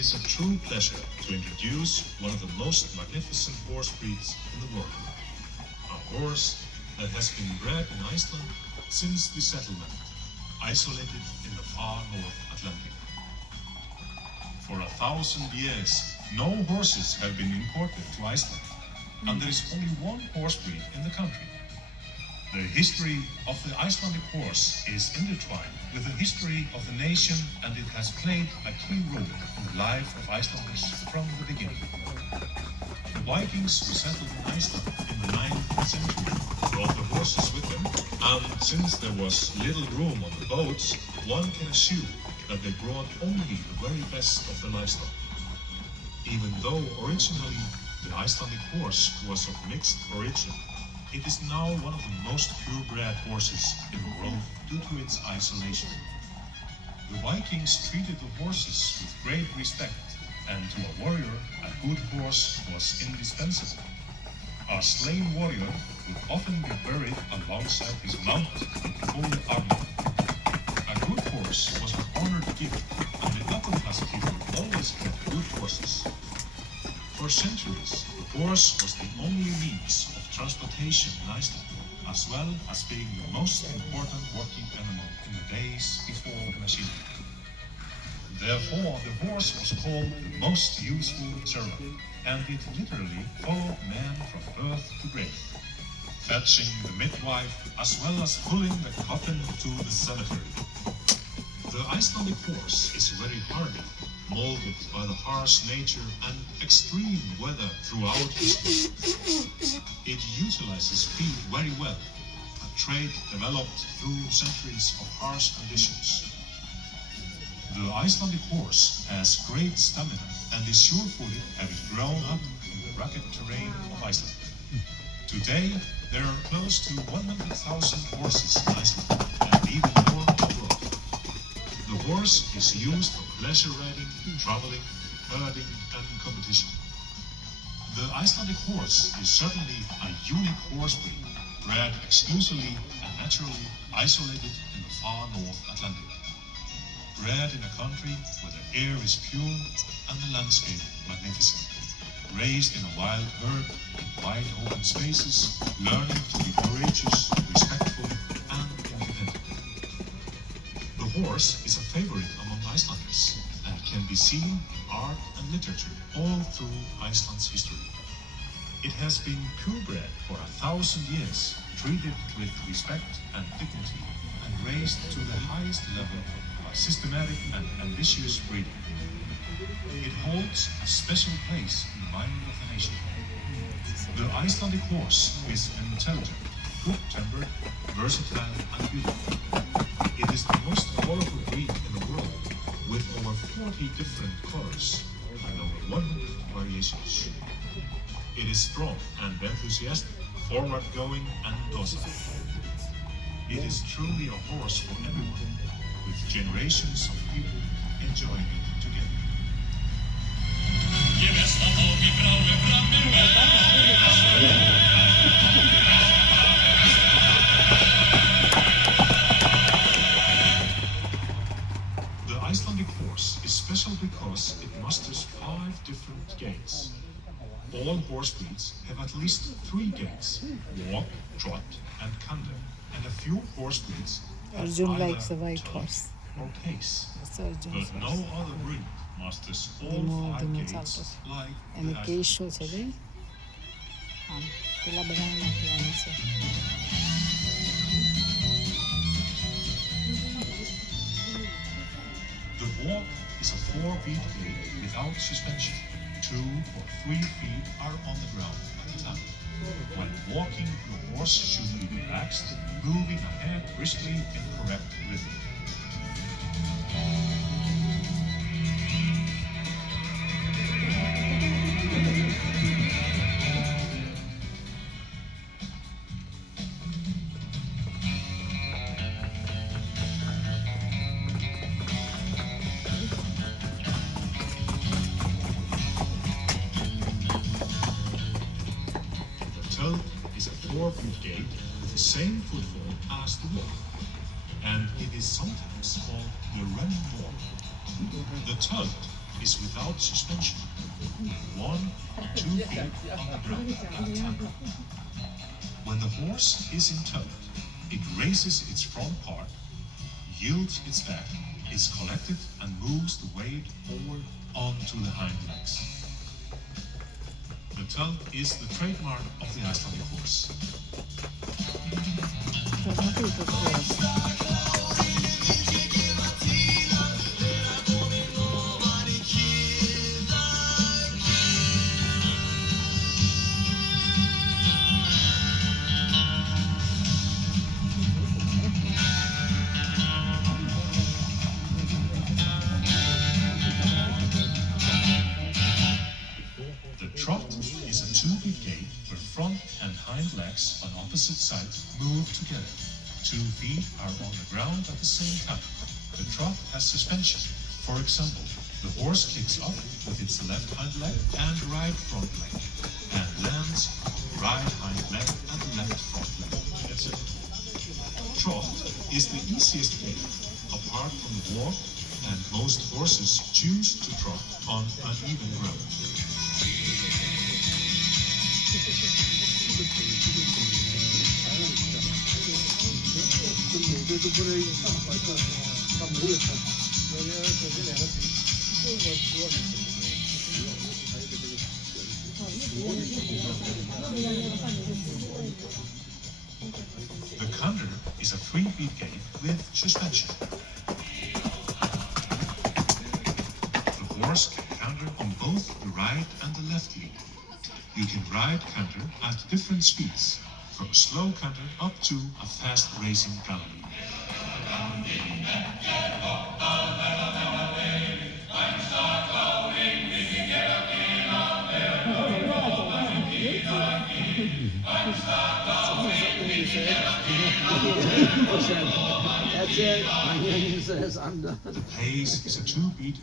is a true pleasure to introduce one of the most magnificent horse breeds in the world. A horse that has been bred in Iceland since the settlement, isolated in the far North Atlantic. For 1,000 years, no horses have been imported to Iceland, and there is only one horse breed in the country. The history of the Icelandic horse is intertwined with the history of the nation, and it has played a key role in the life of Icelanders from the beginning. The Vikings who settled in Iceland in the 9th century brought the horses with them, and since there was little room on the boats, one can assume that they brought only the very best of the livestock. Even though originally the Icelandic horse was of mixed origin, it is now one of the most purebred horses in the world due to its isolation. The Vikings treated the horses with great respect, and to a warrior, a good horse was indispensable. A slain warrior would often be buried alongside his mount in full armor. A good horse was an honored gift, and the upper class people always kept good horses. For centuries, the horse was the only means of transportation in Iceland, as well as being the most important working animal in the days before machinery. Therefore, the horse was called the most useful servant, and it literally followed man from birth to grave, fetching the midwife as well as pulling the coffin to the cemetery. The Icelandic horse is very hardy, molded by the harsh nature and extreme weather throughout history. It utilizes speed very well, a trait developed through centuries of harsh conditions. The Icelandic horse has great stamina and is sure-footed, having grown up in the rugged terrain of Iceland. Today, there are close to 100,000 horses in Iceland, and even more abroad. The horse is used for pleasure riding, traveling, herding, and competition. The Icelandic horse is certainly a unique horse breed, bred exclusively and naturally isolated in the far North Atlantic. Bred in a country where the air is pure and the landscape magnificent. Raised in a wild herd in wide open spaces, learning to be courageous, respectful, and independent. The horse is a favorite among Icelanders and can be seen in art and literature all through Iceland's history. It has been purebred for 1,000 years, treated with respect and dignity, and raised to the highest level by systematic and ambitious breeding. It holds a special place in the mind of the nation. The Icelandic horse is intelligent, good-tempered, versatile, and beautiful. It is the most colorful breed in the world, with over 40 different colors and over 100 variations. It is strong and enthusiastic, forward-going and docile. It is truly a horse for everyone, with generations of people enjoying it together. The Icelandic horse is special because it masters 5 different gaits. All horse breeds have at least 3 gaits: walk, trot, and canter, and a few horse breeds have Arjun either likes the white trot horse. or pace. That's Arjun's But no horse. other breed masters all Demo 5 Demo gaits Santos. like એને the કેશો Icelandic છે horse. રે પેલા બનાવી નાખવાનું છે. The walk is a 4-beat gait without suspension. 2 or 3 feet are on the ground at a time. When walking, the horse should be relaxed, moving ahead briskly in correct rhythm. Toad is a 4-foot gait with the same footfall as the walk, and it is sometimes called the running walk. The toad is without suspension, 1 or 2 feet on the ground at a time. When the horse is in tow, it raises its front part, yields its back, is collected and moves the weight forward onto the hind legs. The tilt is the trademark of the Icelandic horse. The trot is a 2-beat gait where front and hind legs on opposite sides move together. 2 feet are on the ground at the same time. The trot has suspension. For example, the horse kicks up with its left hind leg and right front leg, and lands right hind leg and left front leg. That's it. Trot is the easiest gait, apart from the walk, and most horses choose to trot on uneven ground. The canter is a 3-beat gait with suspension. The horse can canter on both the right and the left lead. You can ride canter at different speeds, from a slow canter up to a fast racing gallop. That's it. My name says I'm done. The pace is a 2-beat